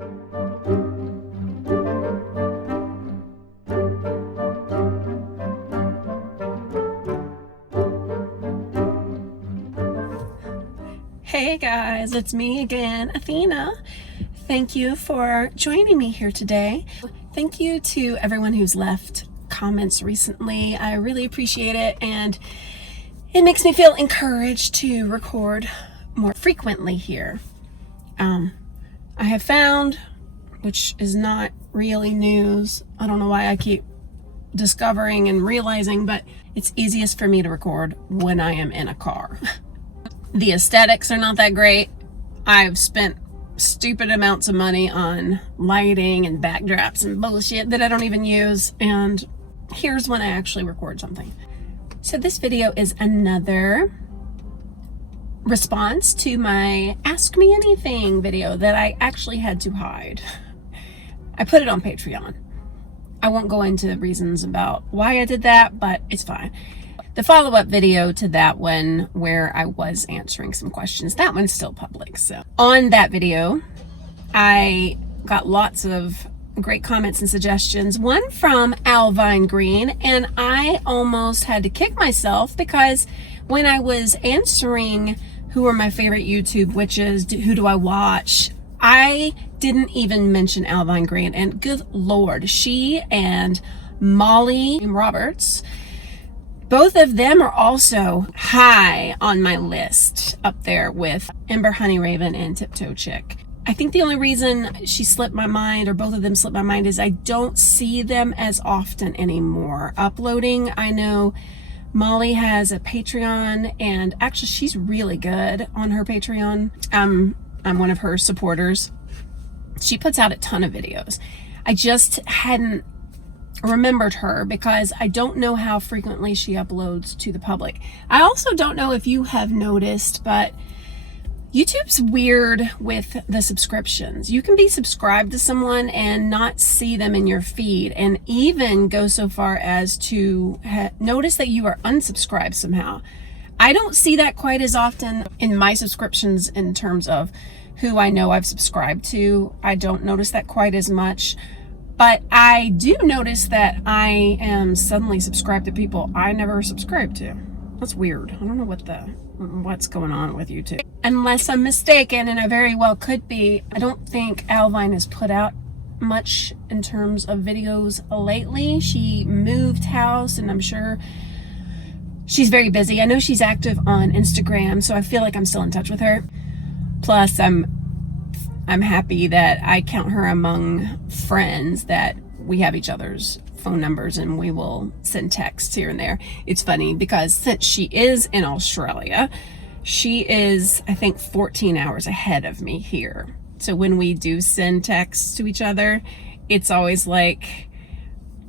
Hey guys, it's me again, Athena. Thank you for joining me here today. Thank you to everyone who's left comments recently. I really appreciate it, and it makes me feel encouraged to record more frequently here. I have found, which is not really news, I don't know why I keep discovering and realizing, but it's easiest for me to record when I am in a car. The aesthetics are not that great. I've spent stupid amounts of money on lighting and backdrops and bullshit that I don't even use, and here's when I actually record something. So this video is another response to my Ask Me Anything video that I actually had to hide. I put it on Patreon. I won't go into reasons about why I did that, but it's fine. The follow-up video to that one where I was answering some questions, that one's still public. So on that video, I got lots of great comments and suggestions. One from Owlvine Green, and I almost had to kick myself because when I was answering who are my favorite YouTube witches, who do I watch, I didn't even mention Owlvine Green, and good Lord, she and Molly Roberts, both of them are also high on my list up there with Ember Honey Raven and Tiptoe Chick. I think the only reason she slipped my mind, or both of them slipped my mind, is I don't see them as often anymore uploading. I know Molly has a Patreon, and actually she's really good on her Patreon. I'm one of her supporters. She puts out a ton of videos. I just hadn't remembered her because I don't know how frequently she uploads to the public. I also don't know if you have noticed, but YouTube's weird with the subscriptions. You can be subscribed to someone and not see them in your feed, and even go so far as to notice that you are unsubscribed somehow. I don't see that quite as often in my subscriptions in terms of who I know I've subscribed to. I don't notice that quite as much. But I do notice that I am suddenly subscribed to people I never subscribed to. That's weird. I don't know what's going on with YouTube. Unless I'm mistaken, and I very well could be, I don't think Owlvine has put out much in terms of videos lately. She moved house, and I'm sure she's very busy. I know she's active on Instagram, so I feel like I'm still in touch with her. Plus, I'm happy that I count her among friends, that we have each other's phone numbers and we will send texts here and there. It's funny because since she is in Australia, she is, I think, 14 hours ahead of me here. So when we do send texts to each other, it's always like,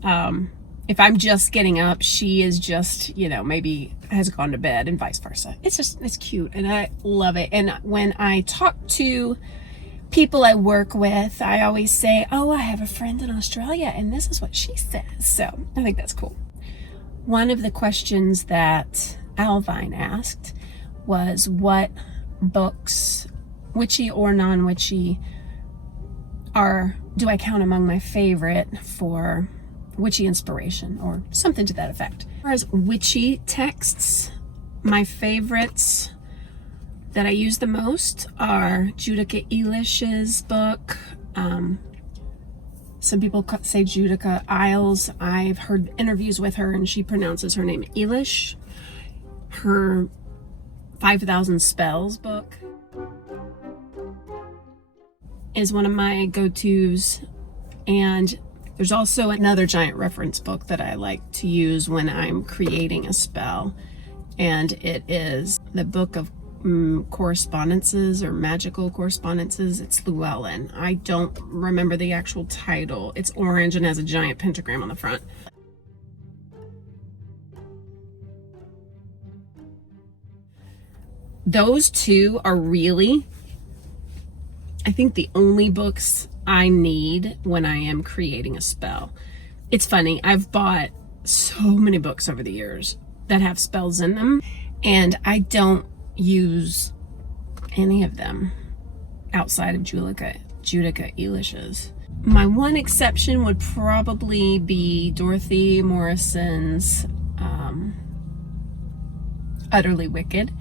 if I'm just getting up, she is just, maybe has gone to bed, and vice versa. It's cute, and I love it. And when I talk to people I work with, I always say, oh, I have a friend in Australia and this is what she says. So I think that's cool. One of the questions that Owlvine asked was what books, witchy or non-witchy, do I count among my favorite for witchy inspiration, or something to that effect. As far as witchy texts, my favorites that I use the most are Judika Elish's book. Some people say Judika Isles. I've heard interviews with her and she pronounces her name Elish. Her 5,000 Spells book is one of my go-tos. And there's also another giant reference book that I like to use when I'm creating a spell. And it is the book of Correspondences, or Magical Correspondences. It's Llewellyn. I don't remember the actual title. It's orange and has a giant pentagram on the front. Those two are really, I think, the only books I need when I am creating a spell. It's funny, I've bought so many books over the years that have spells in them, and I don't use any of them outside of Judika Judika Elish's. My one exception would probably be Dorothy Morrison's Utterly Wicked.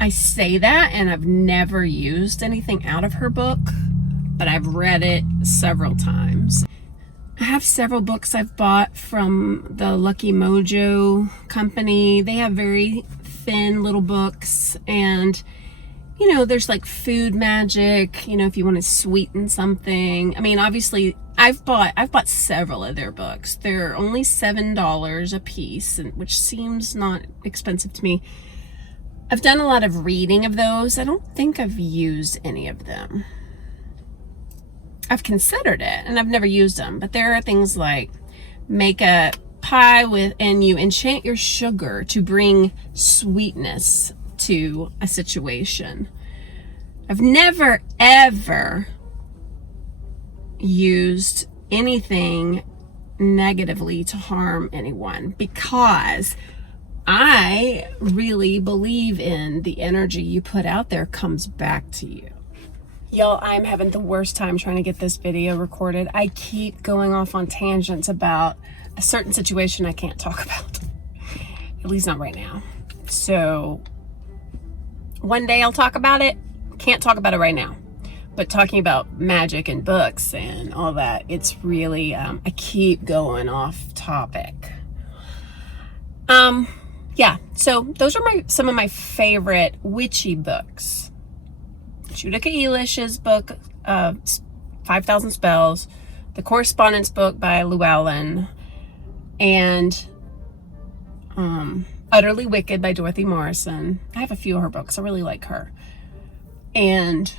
I say that, and I've never used anything out of her book, but I've read it several times. I have several books I've bought from the Lucky Mojo company. They have very thin little books, and you know, there's like food magic, you know, if you want to sweeten something. I mean, obviously I've bought several of their books. They're only $7 a piece, which seems not expensive to me. I've done a lot of reading of those. I don't think I've used any of them. I've considered it, and I've never used them, but there are things like make a pie and you enchant your sugar to bring sweetness to a situation. I've never ever used anything negatively to harm anyone, because I really believe in the energy you put out there comes back to you. Y'all, I'm having the worst time trying to get this video recorded. I keep going off on tangents about a certain situation I can't talk about. At least not right now. So one day I'll talk about it. Can't talk about it right now. But talking about magic and books and all that, it's really, I keep going off topic. Yeah, so those are some of my favorite witchy books. Judika Elish's book, 5,000 Spells, the Correspondence book by Llewellyn, and Utterly Wicked by Dorothy Morrison. I have a few of her books. I really like her. And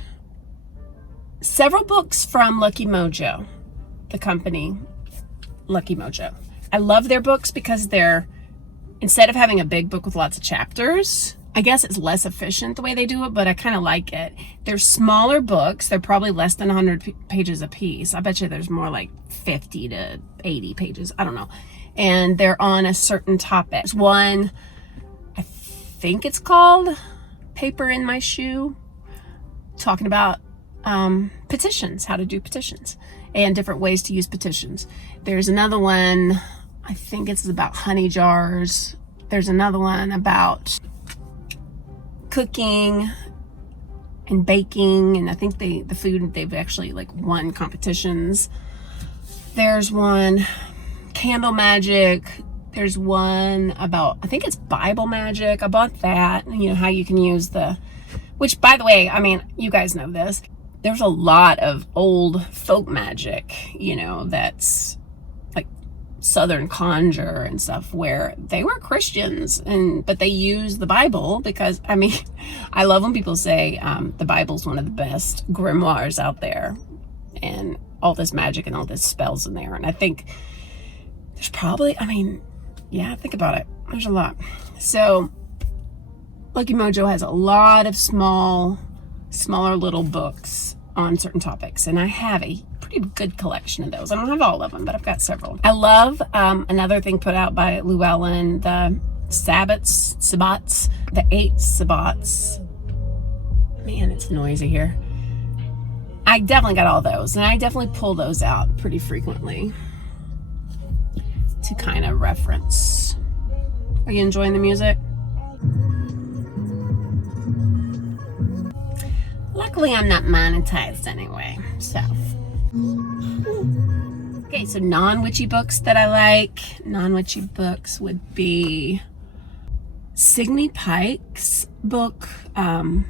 several books from Lucky Mojo, the company Lucky Mojo. I love their books because they're, instead of having a big book with lots of chapters, I guess it's less efficient the way they do it, but I kind of like it. They're smaller books. They're probably less than 100 pages a piece. I bet you there's more like 50 to 80 pages. I don't know. And they're on a certain topic. There's one, I think it's called Paper in My Shoe, talking about petitions, how to do petitions, and different ways to use petitions. There's another one, I think it's about honey jars. There's another one about cooking and baking, and I think the food, they've actually like won competitions. There's one candle magic. There's one about, I think it's Bible magic. I bought that, you know, how you can use which, by the way, I mean, you guys know this. There's a lot of old folk magic, you know, that's like Southern conjure and stuff, where they were Christians, but they use the Bible because, I mean, I love when people say the Bible's one of the best grimoires out there, and all this magic and all this spells in there. And I think there's probably, I mean, yeah, think about it. There's a lot. So Lucky Mojo has a lot of smaller little books on certain topics, and I have a pretty good collection of those. I don't have all of them, but I've got several. I love another thing put out by Llewellyn, the Sabbats, the 8 Sabbats. Man, it's noisy here. I definitely got all those, and I definitely pull those out pretty frequently to kind of reference. Are you enjoying the music? Luckily, I'm not monetized anyway, so. Okay, so non-witchy books that I like. Non-witchy books would be Signe Pike's book, The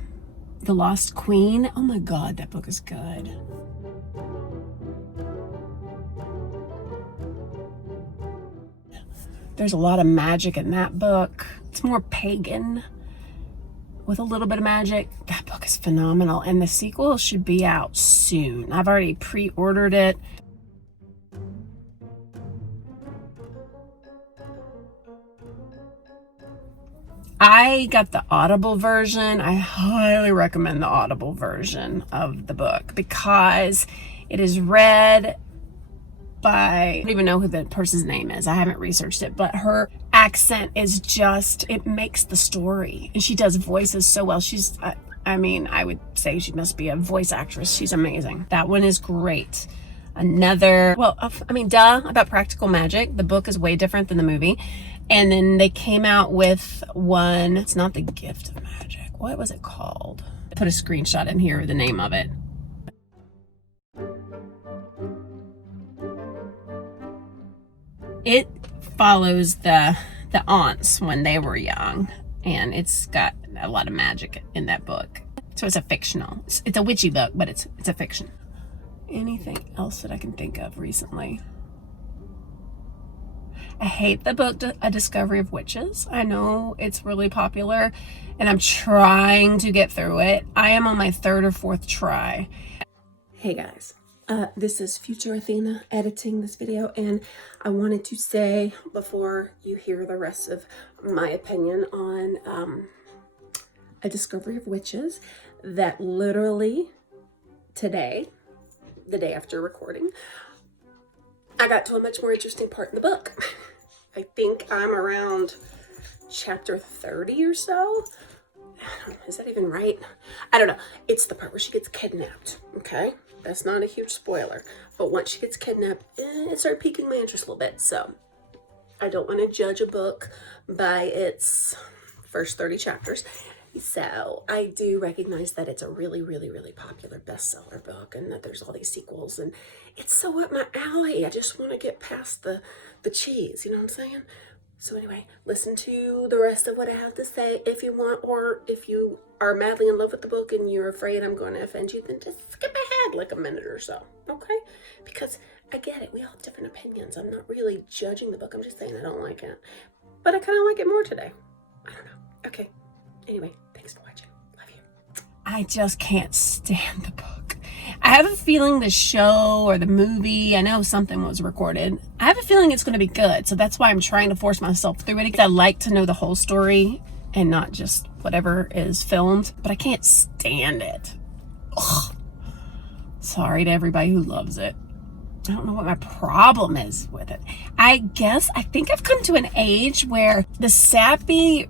Lost Queen. Oh my God, that book is good. There's a lot of magic in that book. It's more pagan with a little bit of magic. That book is phenomenal, and the sequel should be out soon. I've already pre-ordered it. I got the Audible version. I highly recommend the Audible version of the book because it is read by, I don't even know who the person's name is. I haven't researched it, but her accent is just, it makes the story. And she does voices so well. She's, I mean, I would say she must be a voice actress. She's amazing. That one is great. Another, well, I mean, about practical magic. The book is way different than the movie. And then they came out with one, it's not The Gift of Magic. What was it called? I put a screenshot in here, the name of it. It follows the aunts when they were young, and it's got a lot of magic in that book. So it's a fictional, it's a witchy book, but it's a fiction. Anything else that I can think of recently? I hate the book A Discovery of Witches. I know it's really popular and I'm trying to get through it. I am on my 3rd or 4th try. Hey guys, this is Future Athena editing this video, and I wanted to say, before you hear the rest of my opinion on A Discovery of Witches, that literally today, the day after recording, I got to a much more interesting part in the book. I think I'm around chapter 30 or so. Is that even right? I don't know. It's the part where she gets kidnapped, okay? That's not a huge spoiler. But once she gets kidnapped, it started piquing my interest a little bit. So I don't want to judge a book by its first 30 chapters. So I do recognize that it's a really, really, really popular bestseller book, and that there's all these sequels, and it's so up my alley. I just want to get past the cheese, you know what I'm saying? So anyway, listen to the rest of what I have to say if you want, or if you are madly in love with the book and you're afraid I'm going to offend you, then just skip ahead like a minute or so, okay? Because I get it, we all have different opinions. I'm not really judging the book, I'm just saying I don't like it. But I kind of like it more today. I don't know. Okay. Anyway, thanks for watching. Love you. I just can't stand the book. I have a feeling the show or the movie, I know something was recorded, I have a feeling it's going to be good. So that's why I'm trying to force myself through it, because I like to know the whole story and not just whatever is filmed. But I can't stand it. Ugh. Sorry to everybody who loves it. I don't know what my problem is with it. I think I've come to an age where the sappy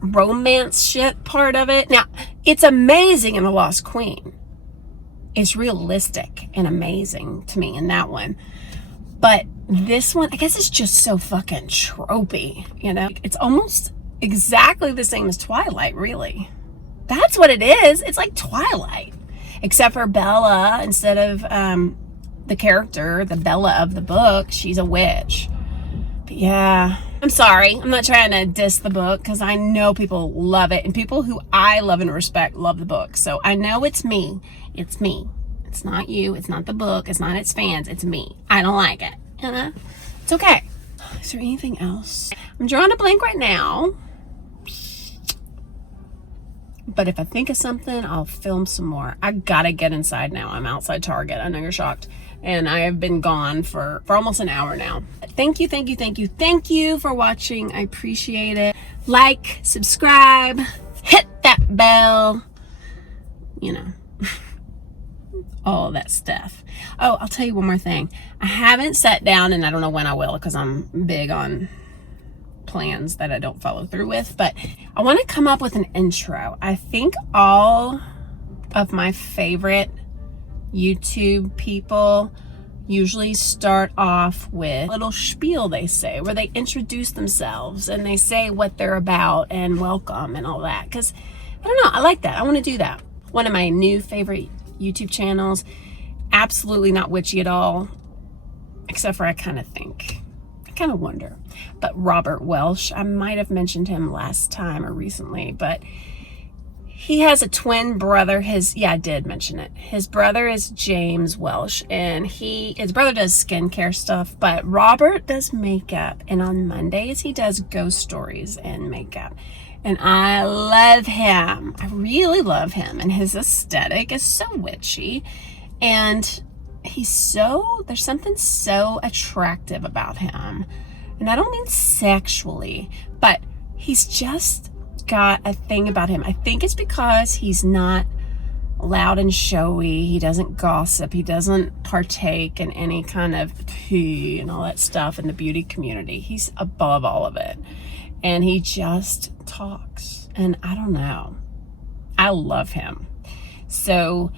romance shit part of it, now it's amazing in The Lost Queen. It's realistic and amazing to me in that one. But this one, I guess it's just so fucking tropey, you know? It's almost exactly the same as Twilight, really. That's what it is. It's like Twilight. Except for Bella, instead of the character, the Bella of the book, she's a witch. But yeah, I'm sorry. I'm not trying to diss the book, because I know people love it. And people who I love and respect love the book. So I know it's me. It's me. It's not you. It's not the book. It's not its fans. It's me. I don't like it. You know? It's okay. Is there anything else? I'm drawing a blank right now. But if I think of something, I'll film some more. I gotta get inside now. I'm outside Target. I know you're shocked. And I have been gone for almost an hour now. Thank you, thank you, thank you, thank you for watching. I appreciate it. Like, subscribe, hit that bell, you know, all that stuff. Oh, I'll tell you one more thing. I haven't sat down, and I don't know when I will, because I'm big on plans that I don't follow through with, but I want to come up with an intro. I think all of my favorite YouTube people usually start off with a little spiel, they say, where they introduce themselves and they say what they're about and welcome and all that, because I don't know, I like that. I want to do that. One of my new favorite YouTube channels, absolutely not witchy at all, except for I kind of wonder, but Robert Welsh, I might have mentioned him last time or recently, but he has a twin brother. I did mention it. His brother is James Welsh, and his brother does skincare stuff, but Robert does makeup, and on Mondays he does ghost stories and makeup. And I love him. I really love him, and his aesthetic is so witchy, and there's something so attractive about him. And I don't mean sexually, but he's just got a thing about him. I think it's because he's not loud and showy. He doesn't gossip. He doesn't partake in any kind of tea and all that stuff in the beauty community. He's above all of it. And he just talks. And I don't know. I love him. So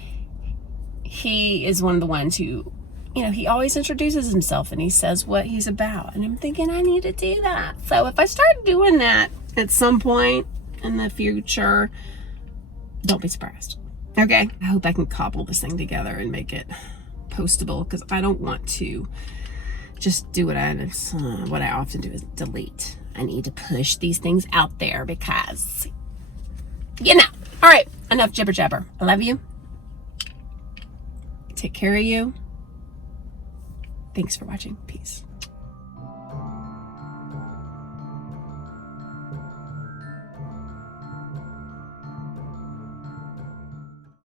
he is one of the ones who, you know, he always introduces himself and he says what he's about. And I'm thinking, I need to do that. So if I start doing that at some point in the future, don't be surprised. Okay? I hope I can cobble this thing together and make it postable, because I don't want to just do what I often do is delete. I need to push these things out there because, you know. All right, enough jibber jabber. I love you. Take care of you. Thanks for watching. Peace.